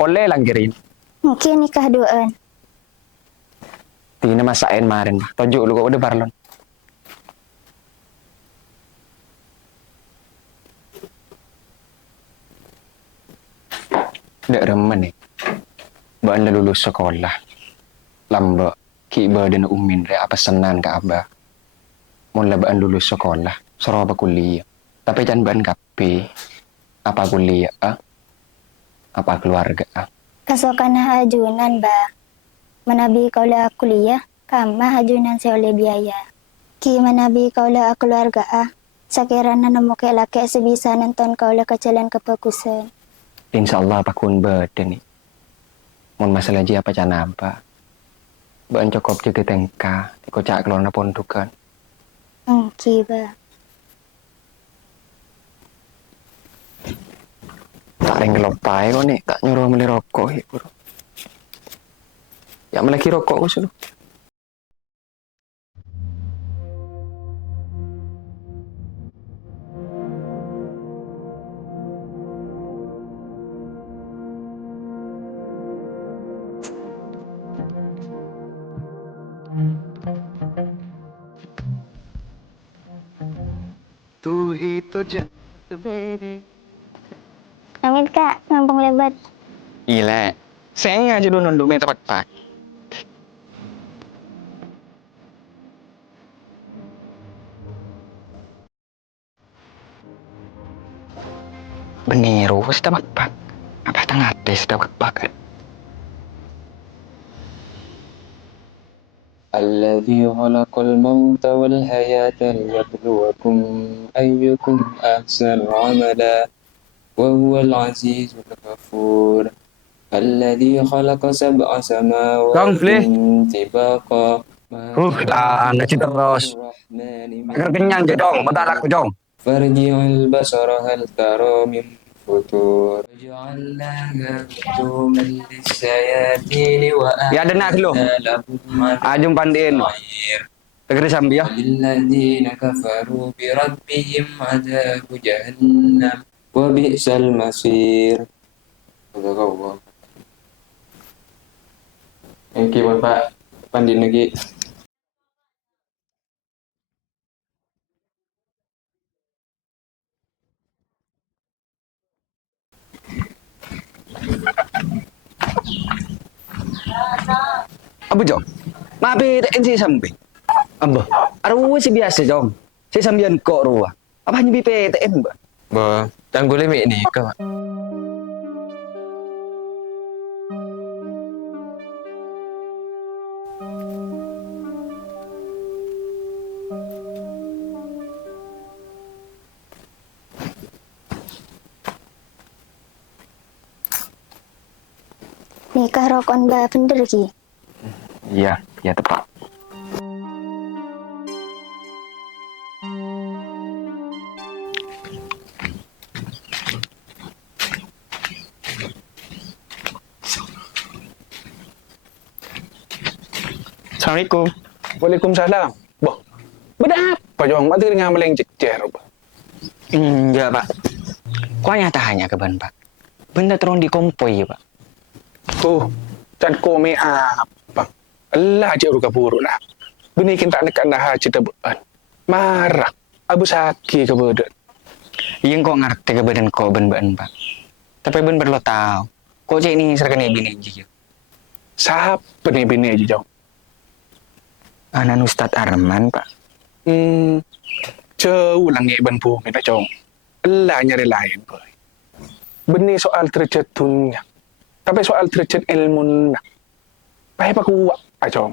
Oleh langgirin. Mungkin nikah duaan. Tina masain marin. Tojuk lu kok udah barlon. Ndak remen nih. Mbak anda lulus sekolah. Lamba ki badan umin re apa senan ke abah. Mun lebaan lulus sekolah, soro apa kuliah. Tapi jangan ban kape. Apa kuliah ah? Apa keluarga ah? Kasokana hajunan ba. Manabi kaula kuliah, kama hajunan se oleh biaya. Ki manabi kaula keluarga Sakirana nemu ke laki sebisa nonton kaula kecalan kefokusan. Insya Allah apa kun badan nih. Mun masalah ji apa cana apa. Ban cukup jaga tengka. Dikocak keluar na pondukan. Ki ba. Tak ring kelopai kok nih. Tak nyuruh beli rokok. Ya melaki rokok kok sudah. Tu itu jatuh baby. Amit kak, ngampung lebat. Gila. Saya aja dulu nunduk tempat pak. Beniru sudah pak. Apa tengah tes sudah pak. الذي خلق الموت والحياة ليبلوكم أيكم أحسن عملا وهو العزيز الغفور الذي خلق سبع Dong, سماوات beli. طباقا Ngaji terus. الرحمن Agar kenyang je dong, bentar aku dong. فارجع البصر هل ترى من فطور وجعلناها رجوما للشياطين Ya dengar dulu. وأعتدنا لهم Ajum pandiin. السعير Tegeri sambil ya. وللذين كفروا بربهم عذاب جهنم وبئس المصير. صدق الله. Thank you Bapak Pandi lagi. Apa jom? Mabe tak ensi sampai. Amba. Aru si biasa jom. Si sambian kok ruah. Apa hanya BPTN ba? Ba, tangguh lemik ni kau. Nikah rokon ba bener ki. Iya, ya tepat. Assalamualaikum. Waalaikumsalam. Boh, beda apa jong? Mati dengan meleng cecer. Ya pak. Kau hanya ke ban pak. Benda terong di kompoi ya pak. Tuh, dan kome apa? Allah aja uruka buru lah. Benikin tak nekan dah cita bean. Marah. Abu saki ke badan. Yang kau ngerti ke badan kau ben pak. Tapi ben perlu tahu. Kau cek ini serkan bini aja. Siapa nih bini aja jong? Anak Ustadz Arman pak. Jauh lang ban bumi na jong. Allah nyari lain boy. Benih soal terjatuhnya. Tapi soal derajat ilmu na. Pahit pa kuwa, ajong.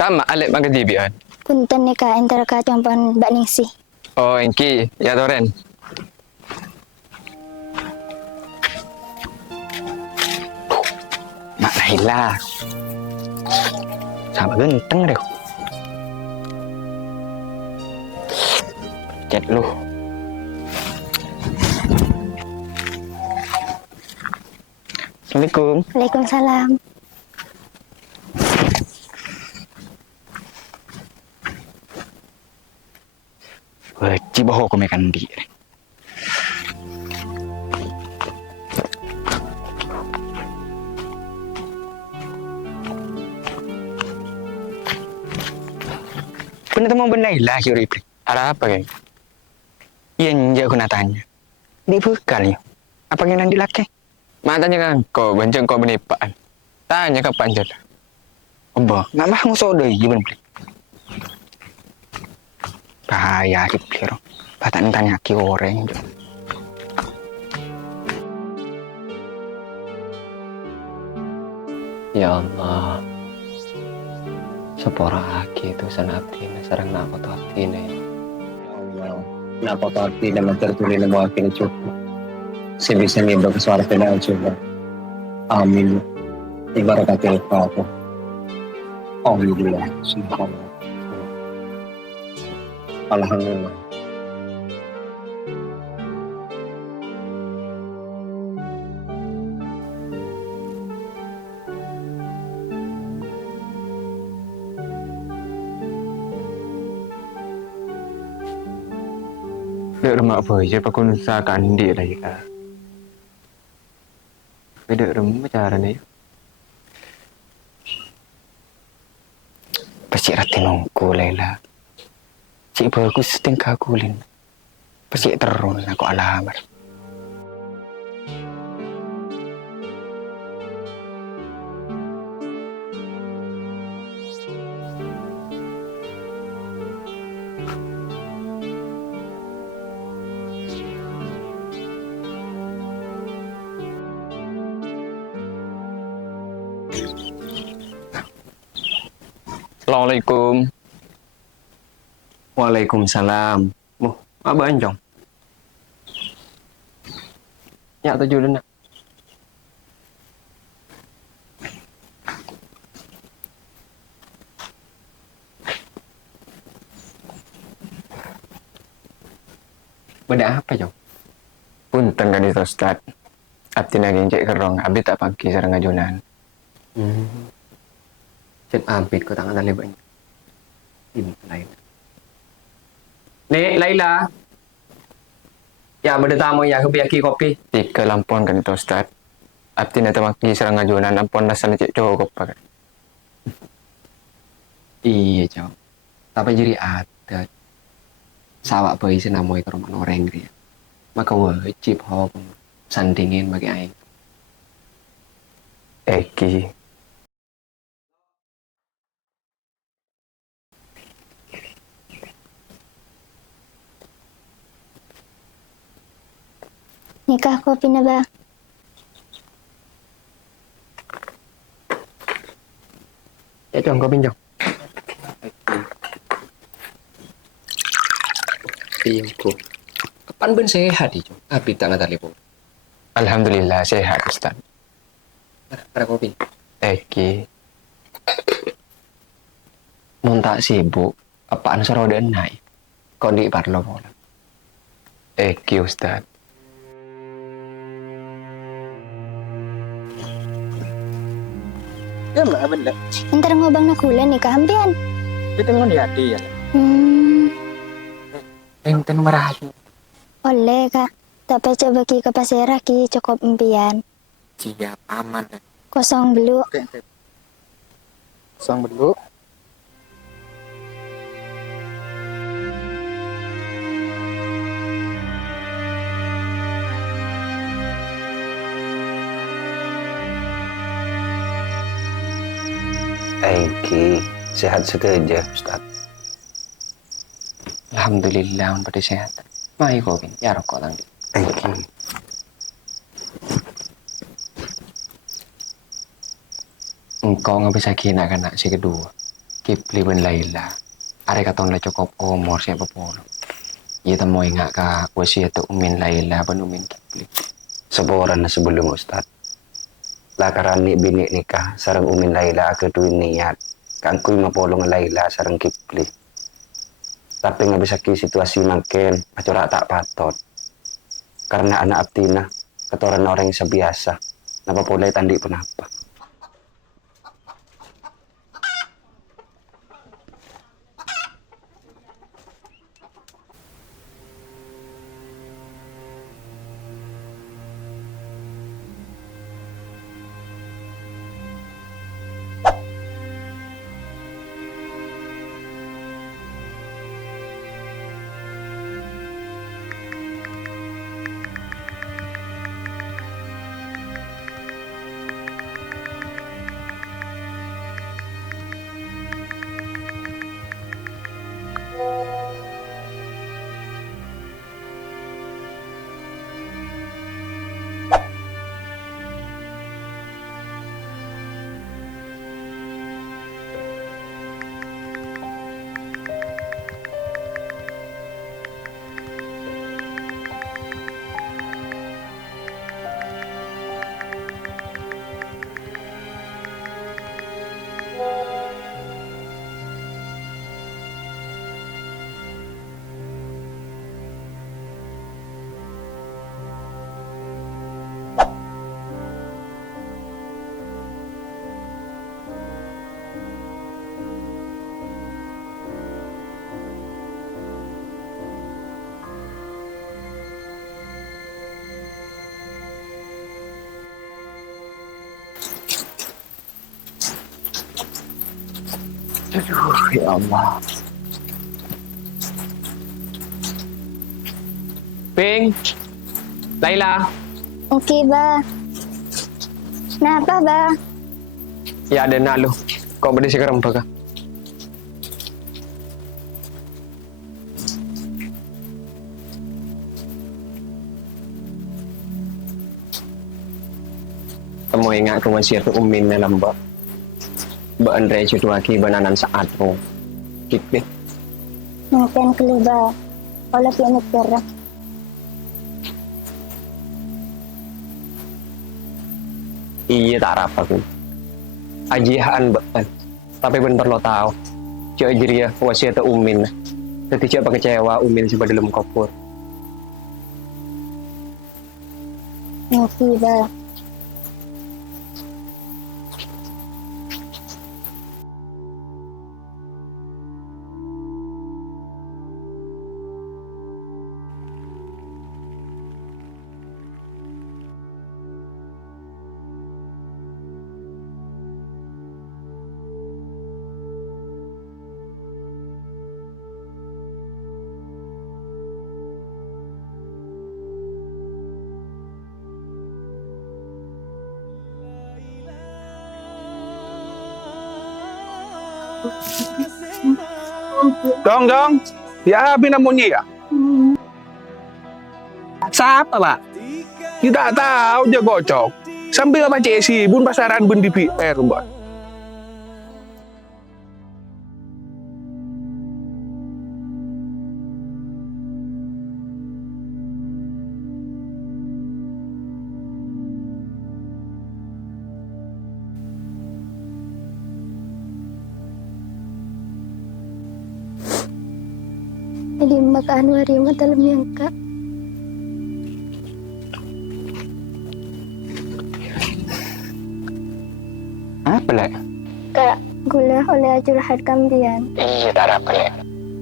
Kama alek magadibian. Punten ni ka enter ka cumpon Mbak Ningsih. Oh, engki ya toren. Mak Laila. Sama genteng deh. Chat lu. Assalamualaikum. Waalaikumsalam. Wajib bohong ko may kandi. Penetemu benailah Yuri. Ada apa geng? Yan je aku nak tanya. Di bekal ni. Apa yang nanti laki? Matanya kan kau benceng kau benipaan. Tanya kapan jadi. Apa? Nak mah ngusau deh gimana beli? Bahaya di beli orang. Patah tanya ki orang. Ya Allah, sepora aki itu sana abdina sarang nak koto abdina ya. Allah, napa tadi nama tertulis nama akhirnya cukup. Sebisa ni berkesuara pena coba. Amin. Ibarat kata apa? Alhamdulillah. Subhanallah. Alhamdulillah. Được rồi mà bởi cho bà con xa cả địa này cả. Cái đợi rồi mới trả ra đấy. Pasti ratinongku Laila. Cik bagus setingkah kulin. Pasti terun aku alamar. Assalamualaikum. Waalaikumsalam. Muh, apa anjong? Ya tujuh dan nak. Beda apa jong? Punten kan itu Ustaz. Abdi naging cek kerong, abdi tak pagi sarang ngajunan. Cek abit ko tangan tali banyak. Ini lain. Nek Laila. Ya beda tamu ya kebiaki kopi. Tiga lampuan kan itu Ustaz. Abdi nak pagi sarang ngajunan, ampun dasar cek cukup pakai. Iya jong. Tapi jadi adat. Sawak bayi senamoi ke rumah orang dia. Maka wajib ho sandingin bagi aing. Eki. Nikah kopi na ba? Ya jong kopi jong. Piyongku. Kapan ben sehat itu? Abdi tak ngatali po. Alhamdulillah sehat Ustaz. Para kopi. Eki. Mun tak sibuk, apaan seroda naik. Kau di parlo pola. Eki Ustaz. Ya mbak benda. Enter ngobang na kulan nikah ambian. Kita mau diadi ya. Enten merayu. Oleh kak. Tapi coba ki ke pasera ki cukup impian. Siap aman. Kosong dulu. Sang dulu. Eki, sehat saja Ustaz. Alhamdulillah mun pada sehat. Mai kopi, ya rokok tangdi. Eki. Engkau nggak bisa kina kan si kedua. Kipli ben Laila. Are katon la cukup umur siapa polo. Iya temo ingat ka wasiat Umin Laila ben Umin Kipli. Sebulan na sebelum Ustad. Lakaran ni bini nikah sarang Umin Laila aku tuh niat. Kangkuy mapolong Laila sarang Kipli. Tapi nggak bisa ki situasi makin acura tak patot. Karena anak Abtina ketoran orang yang sebiasa. Napa boleh tandi pun apa. Aduh, ya Allah. Ping. Laila. Okey, ba. Kenapa, ba? Ya ada nak lu. Kau berdiri sekarang apa kah? Kamu ingat ke wasiat Umin dalam bab Andre Cutuaki bananan saat mo. Kipli. Mungkin keliba. Kalau pianit kerah. Iya tak apa aku. Ajihan betul. Tapi bentar lo tahu. Cik Jiria wasiat Umin. Tapi cik kecewa Umin sebab dalam kopur. Okey, ba. Dong. Ya, binamunyi ya? Siapa, Pak? Kita tahu dia gocok. Sambil apa Cesi, bun pasaran bun di PR, Mbak. Jadi makan wari dalam yang kak. Apa lah? Kak, gula oleh curhat kambian. Iya tak apa lah.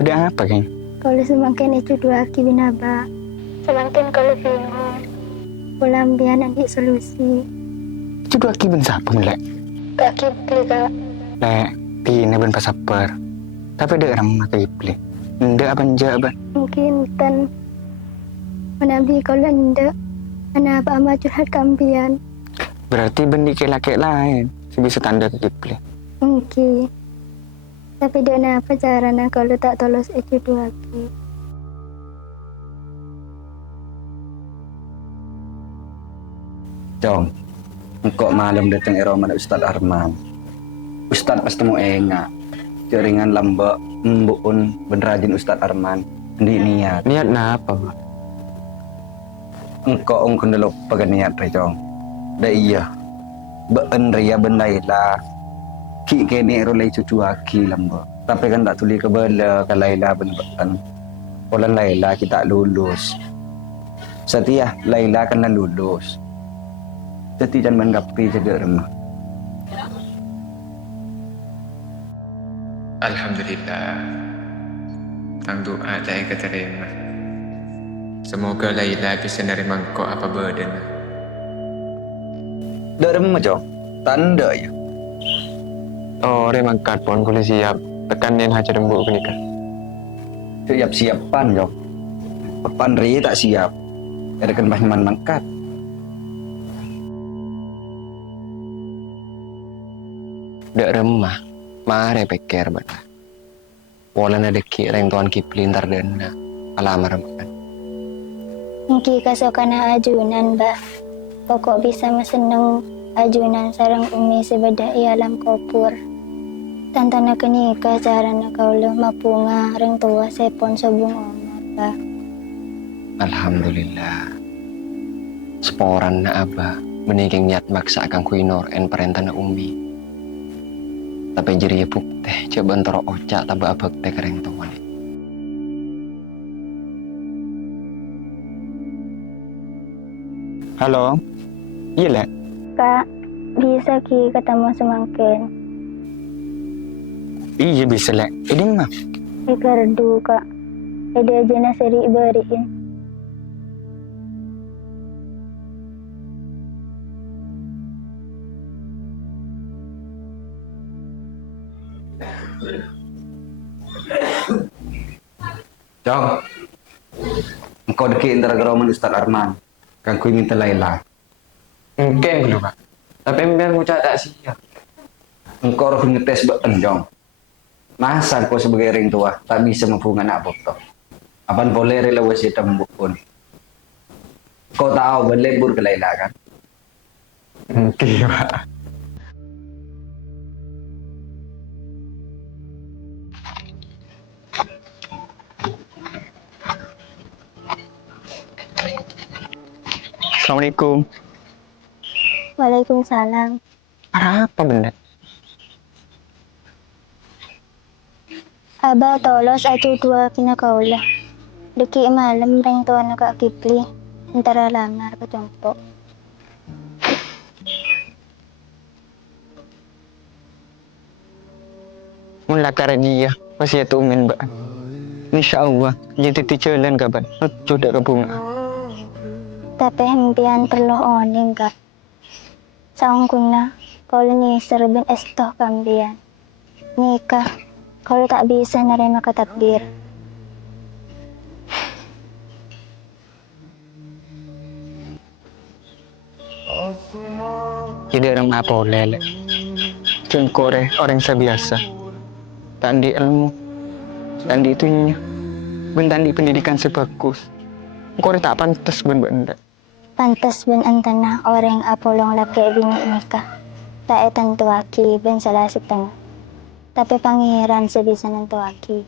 Ada apa kan? Kalau semakin itu dua binaba. Semakin kalau bingung. Pulang biar nanti solusi. Itu dua kiban siapa mulai? Kak Kipli, kak. Lek, pina ben pasaper. Tapi ada orang mata Kipli. Ndak apa njak. Mungkin kan menabi kalau ndak. Kenapa ama curhat kambian? Berarti bendi ke laki lain. Sebisa tanda ke Kipli. Mungkin. Tapi dia apa caranya kalau tak tolos itu dua ki? Jom, engkau malam datang Eroman Ustaz Arman. Ustaz pasti mau enggak. Jaringan lambak mbun benrajin Ustadz Arman. Ndi niat. Niat na apa, Pak? Engkau dulu paganiat rejong. Da iya. Ben ria ben Laila. Ki kene rolai cucu aki lambak. Tapi kan tak tuli ke bela ke Laila ben. Pola Laila kita lulus. Setia Laila kena lulus. Jadi jangan menggapi jaga rumah. Alhamdulillah, ang doa tayo keterima. Semoga Laila bisa nerima engkau apa badan. Da rumah jong. Tanda ya. Oh, re mangkat pon kulit siap. Tekanin haja rembu kenikah. Siap-siapan jong. Papan ri tak siap. Ada kan bahan mangkat. Dak remah, mare pikir bata. Wala na deki reng tuan kiplintar dana. Alamar reman. Mungkin kasukan na ajunan ba. Pokok bisa maseneng ajunan sarang umi sebeda alam kopur. Tanta na kenika cara na kaulo mapunga reng tua sepon sabung omar ba. Alhamdulillah. Seporan na aba. Meningking niat maksa akan kuinor en perintah na umi. Tapi jeri puk teh coba antara ocak taba abak teh kereng tuan. Halo? Iya, Lek. Kak, bisa ki ketemu semangkin. Iya bisa, Lek. Ini mah. Ikardu kak. Ede aja na seri bariin. Jong. Engkau deki antara geroman Ustadz Arman. Kan ku minta Laila. Mungkin dulu, Pak. Tapi biar ngucap tak siap. Engkau harus ngetes beken jong. Masa kau sebagai orang tua tak bisa mempunyai anak bokto. Apaan boleh rela wasi tembuk pun. Kau tahu berlebur ke Laila kan? Mungkin, Pak. Assalamualaikum. Waalaikumsalam. Apa benda? Aba tolos acu dua kina kaulah. Deki malam reng tuan na kak Kipli. Antara lamar ke jompo. Mula karena dia masih itu umin, Mbak. InsyaAllah, jadi jalan kapan? Sudah ke bunga. Tapi hempian perlu oning kak. Saung kuna, kalau ni serbin estoh kambian. Nikah, kalau tak bisa nerima ketakdir. Jadi orang apa boleh, cengkore orang sebiasa. Tak di ilmu, tak di itunya. Bentar di pendidikan sebagus. Kore tak pantas benda. Pantas ben antana orang apolong laki bini nikah. Tak etan tuaki ben salah setengah. Tapi pangeran sebisa nantuaki.